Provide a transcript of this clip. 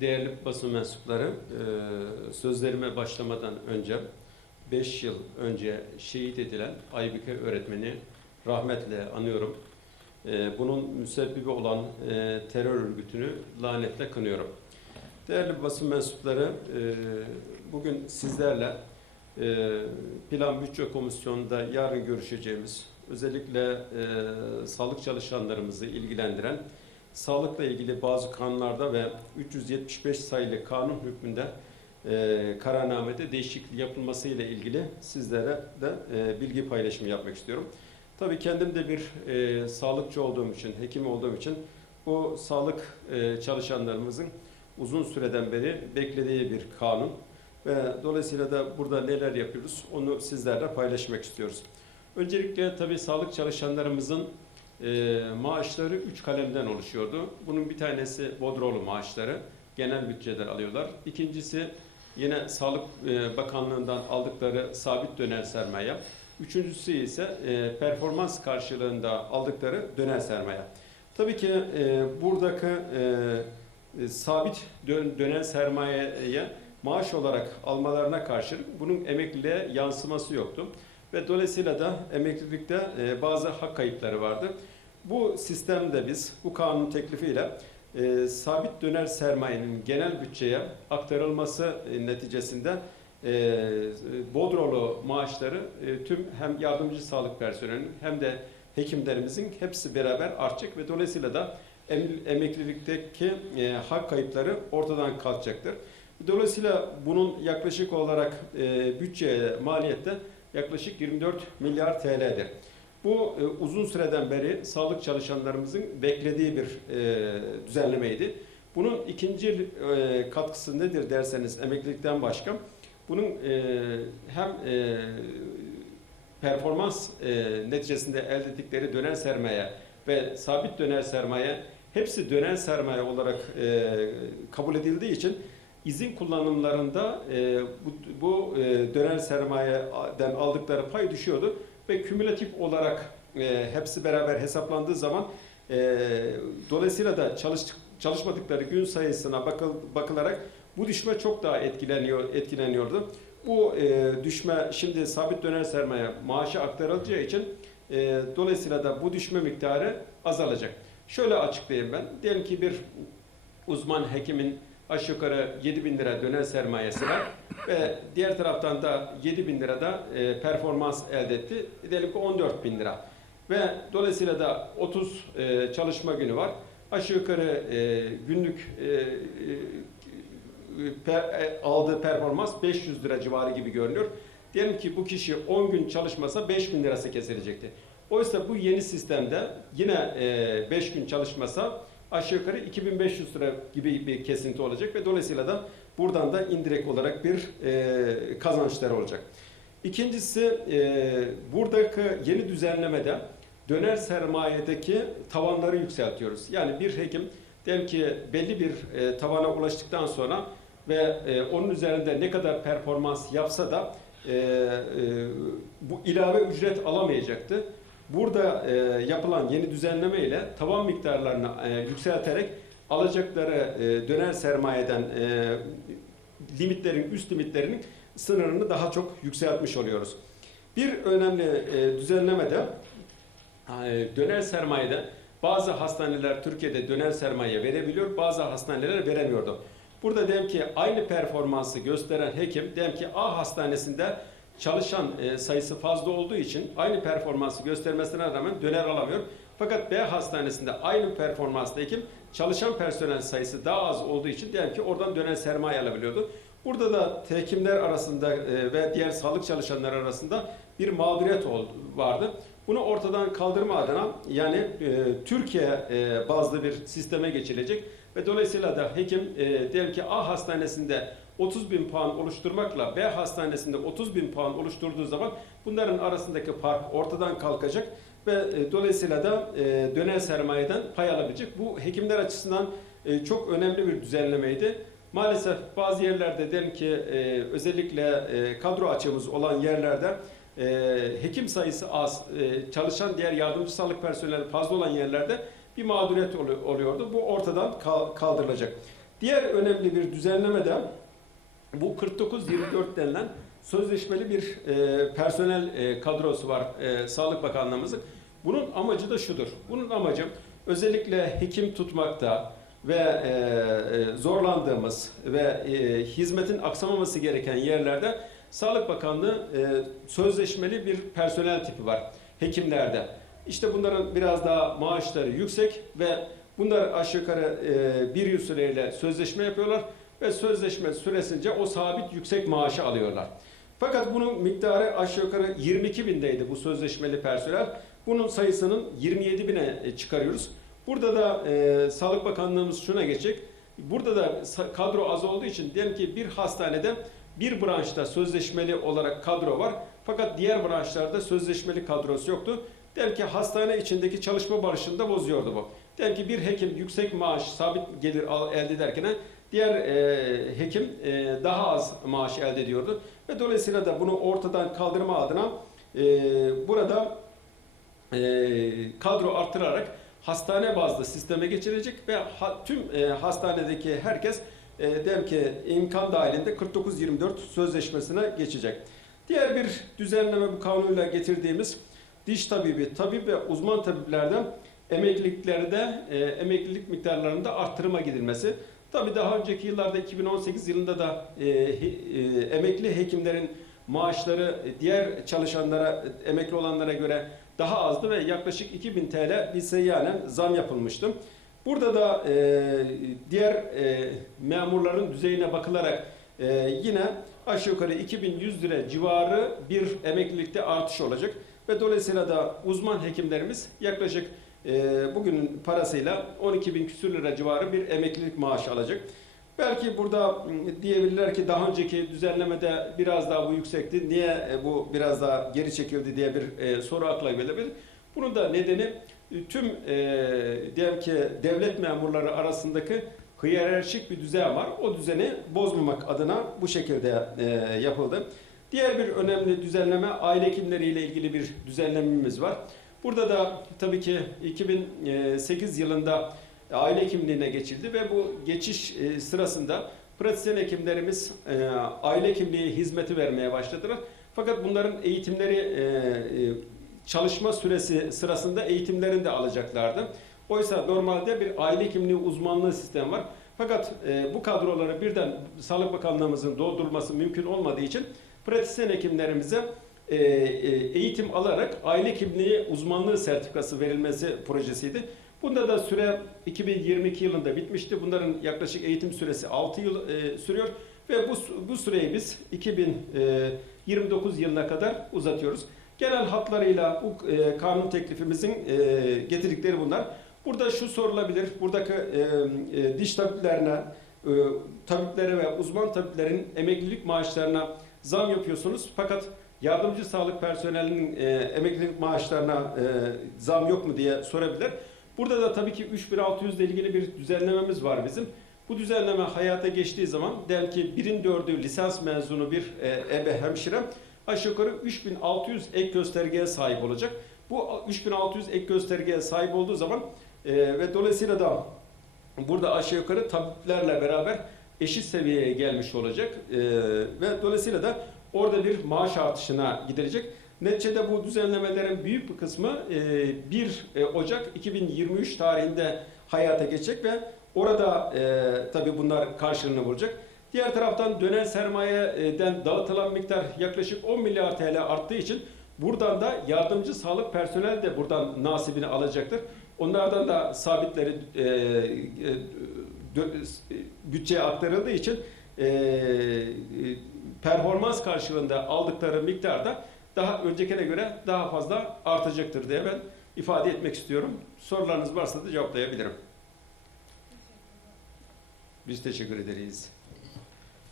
değerli basın mensupları, e, sözlerime başlamadan önce 5 yıl önce şehit edilen Aybüke öğretmeni rahmetle anıyorum. E, Bunun müsebbibi olan e, terör örgütünü lanetle kınıyorum. Değerli basın mensupları, bugün sizlerle Plan Bütçe Komisyonu'nda yarın görüşeceğimiz, özellikle sağlık çalışanlarımızı ilgilendiren sağlıkla ilgili bazı kanunlarda ve 375 sayılı kanun hükmünde e, kararnamede değişiklik yapılması ile ilgili sizlere de e, bilgi paylaşımı yapmak istiyorum. Tabii kendim de bir e, sağlıkçı olduğum için, hekim olduğum için bu sağlık e, çalışanlarımızın uzun süreden beri beklediği bir kanun ve dolayısıyla da burada neler yapıyoruz onu sizlerle paylaşmak istiyoruz. Öncelikle tabii sağlık çalışanlarımızın e, maaşları üç kalemden oluşuyordu. Bunun bir tanesi Bodrolu maaşları, genel bütçeden alıyorlar. İkincisi yine Sağlık e, Bakanlığı'ndan aldıkları sabit döner sermaye. Üçüncüsü ise e, performans karşılığında aldıkları döner sermaye. Tabii ki e, buradaki e, e, sabit dön, dönen sermayeye maaş olarak almalarına karşılık bunun emekliliğe yansıması yoktu. Ve dolayısıyla da emeklilikte e, bazı hak kayıpları vardı. Bu sistemde biz bu kanun teklifiyle e, sabit döner sermayenin genel bütçeye aktarılması e, neticesinde e, Bodrolu maaşları e, tüm hem yardımcı sağlık personelinin hem de hekimlerimizin hepsi beraber artacak ve dolayısıyla da em- emeklilikteki e, hak kayıpları ortadan kalkacaktır. Dolayısıyla bunun yaklaşık olarak e, bütçeye maliyette yaklaşık 24 milyar TL'dir. Bu e, uzun süreden beri sağlık çalışanlarımızın beklediği bir e, düzenlemeydi. Bunun ikinci e, katkısı nedir derseniz emeklilikten başka bunun e, hem e, performans e, neticesinde elde ettikleri döner sermaye ve sabit döner sermaye hepsi döner sermaye olarak e, kabul edildiği için izin kullanımlarında e, bu, bu e, döner sermayeden aldıkları pay düşüyordu ve kümülatif olarak e, hepsi beraber hesaplandığı zaman e, dolayısıyla da çalış, çalışmadıkları gün sayısına bakıl, bakılarak bu düşme çok daha etkileniyor etkileniyordu. Bu e, düşme şimdi sabit döner sermaye maaşa aktarılacağı için e, dolayısıyla da bu düşme miktarı azalacak. Şöyle açıklayayım ben. Diyelim ki bir uzman hekimin aşağı yukarı 7 bin lira döner sermayesi var ve diğer taraftan da 7 bin lira da e, performans elde etti. Diyelim ki 14 bin lira. Ve dolayısıyla da 30 e, çalışma günü var. Aşağı yukarı e, günlük e, e, per, e, aldığı performans 500 lira civarı gibi görünüyor. Diyelim ki bu kişi 10 gün çalışmasa 5 bin lirası kesilecekti. Oysa bu yeni sistemde yine 5 gün çalışmasa aşağı yukarı 2500 lira gibi bir kesinti olacak ve dolayısıyla da buradan da indirekt olarak bir e, kazançları olacak. İkincisi e, buradaki yeni düzenlemede döner sermayedeki tavanları yükseltiyoruz. Yani bir hekim diyelim ki belli bir e, tavana ulaştıktan sonra ve e, onun üzerinde ne kadar performans yapsa da e, e, bu ilave ücret alamayacaktı. Burada e, yapılan yeni düzenleme ile tavan miktarlarını e, yükselterek alacakları e, döner sermayeden e, limitlerin üst limitlerinin sınırını daha çok yükseltmiş oluyoruz. Bir önemli e, düzenleme de e, döner sermayede bazı hastaneler Türkiye'de döner sermaye verebiliyor, bazı hastaneler veremiyordu. Burada diyelim ki aynı performansı gösteren hekim diyelim ki A hastanesinde çalışan e, sayısı fazla olduğu için aynı performansı göstermesine rağmen döner alamıyor. Fakat B hastanesinde aynı performanslı hekim çalışan personel sayısı daha az olduğu için diyelim ki oradan döner sermaye alabiliyordu. Burada da hekimler arasında e, ve diğer sağlık çalışanları arasında bir mağduriyet vardı. Bunu ortadan kaldırma adına yani e, Türkiye e, bazlı bir sisteme geçilecek ve dolayısıyla da hekim e, diyelim ki A hastanesinde 30 bin puan oluşturmakla B hastanesinde 30 bin puan oluşturduğu zaman bunların arasındaki fark ortadan kalkacak ve e, dolayısıyla da e, döner sermayeden pay alabilecek. Bu hekimler açısından e, çok önemli bir düzenlemeydi. Maalesef bazı yerlerde diyelim ki özellikle kadro açığımız olan yerlerde hekim sayısı az, çalışan diğer yardımcı sağlık personeli fazla olan yerlerde bir mağduriyet olu- oluyordu. Bu ortadan kal- kaldırılacak. Diğer önemli bir düzenleme de bu 49-24 denilen sözleşmeli bir personel kadrosu var Sağlık Bakanlığımızın. Bunun amacı da şudur. Bunun amacı özellikle hekim tutmakta ve e, e, zorlandığımız ve e, hizmetin aksamaması gereken yerlerde Sağlık Bakanlığı e, sözleşmeli bir personel tipi var hekimlerde. İşte bunların biraz daha maaşları yüksek ve bunlar aşağı yukarı e, bir yıl süreyle sözleşme yapıyorlar ve sözleşme süresince o sabit yüksek maaşı alıyorlar. Fakat bunun miktarı aşağı yukarı 22 bindeydi bu sözleşmeli personel. Bunun sayısının 27 bine e, çıkarıyoruz. Burada da e, Sağlık Bakanlığımız şuna geçecek. Burada da kadro az olduğu için diyelim ki bir hastanede bir branşta sözleşmeli olarak kadro var. Fakat diğer branşlarda sözleşmeli kadrosu yoktu. Diyelim ki hastane içindeki çalışma barışını da bozuyordu bu. Diyelim ki bir hekim yüksek maaş, sabit gelir elde ederken diğer e, hekim e, daha az maaş elde ediyordu. Ve dolayısıyla da bunu ortadan kaldırma adına e, burada e, kadro artırarak hastane bazlı sisteme geçirecek ve tüm e, hastanedeki herkes e, diyelim ki imkan dahilinde 49-24 sözleşmesine geçecek. Diğer bir düzenleme bu kanunla getirdiğimiz diş tabibi, tabip ve uzman tabiplerden emekliliklerde e, emeklilik miktarlarında arttırıma gidilmesi. Tabii daha önceki yıllarda 2018 yılında da e, e, emekli hekimlerin maaşları diğer çalışanlara, emekli olanlara göre daha azdı ve yaklaşık 2000 TL bir seyyanen zam yapılmıştı. Burada da e, diğer e, memurların düzeyine bakılarak e, yine aşağı yukarı 2100 lira civarı bir emeklilikte artış olacak. Ve dolayısıyla da uzman hekimlerimiz yaklaşık e, bugünün parasıyla 12 bin küsür lira civarı bir emeklilik maaşı alacak. Belki burada m, diyebilirler ki daha önceki düzenlemede biraz daha bu yüksekti. Niye e, bu biraz daha geri çekildi diye bir e, soru akla gelebilir. Bunun da nedeni e, tüm diyelim ki devlet memurları arasındaki hiyerarşik bir düzen var. O düzeni bozmamak adına bu şekilde yapıldı. Diğer bir önemli düzenleme aile hekimleriyle ilgili bir düzenlememiz var. Burada da tabii ki 2008 yılında aile hekimliğine geçildi ve bu geçiş e, sırasında pratisyen hekimlerimiz e, aile hekimliği hizmeti vermeye başladılar. Fakat bunların eğitimleri e, çalışma süresi sırasında eğitimlerini de alacaklardı. Oysa normalde bir aile hekimliği uzmanlığı sistemi var. Fakat bu kadroları birden Sağlık Bakanlığımızın doldurması mümkün olmadığı için pratisyen hekimlerimize eğitim alarak aile hekimliği uzmanlığı sertifikası verilmesi projesiydi. Bunda da süre 2022 yılında bitmişti. Bunların yaklaşık eğitim süresi 6 yıl e, sürüyor ve bu bu süreyi biz 2029 yılına kadar uzatıyoruz. Genel hatlarıyla bu e, kanun teklifimizin e, getirdikleri bunlar. Burada şu sorulabilir. Buradaki e, e, diş tabiplerine, e, tabiplere ve uzman tabiplerin emeklilik maaşlarına zam yapıyorsunuz. Fakat yardımcı sağlık personelinin e, emeklilik maaşlarına e, zam yok mu diye sorabilir. Burada da tabii ki 3600 ile ilgili bir düzenlememiz var bizim. Bu düzenleme hayata geçtiği zaman diyelim ki birin dördü lisans mezunu bir e, ebe hemşire aşağı yukarı 3600 ek göstergeye sahip olacak. Bu 3600 ek göstergeye sahip olduğu zaman e, ve dolayısıyla da burada aşağı yukarı tabiplerle beraber eşit seviyeye gelmiş olacak E, ve dolayısıyla da orada bir maaş artışına gidilecek. Neticede bu düzenlemelerin büyük bir kısmı e, 1 e, Ocak 2023 tarihinde hayata geçecek ve orada e, tabii bunlar karşılığını bulacak. Diğer taraftan dönen sermayeden dağıtılan miktar yaklaşık 10 milyar TL arttığı için buradan da yardımcı sağlık personel de buradan nasibini alacaktır. Onlardan da sabitleri e, e, e, bütçeye aktarıldığı için e, e, performans karşılığında aldıkları miktar da daha öncekine göre daha fazla artacaktır diye ben ifade etmek istiyorum. Sorularınız varsa da cevaplayabilirim. Biz teşekkür ederiz.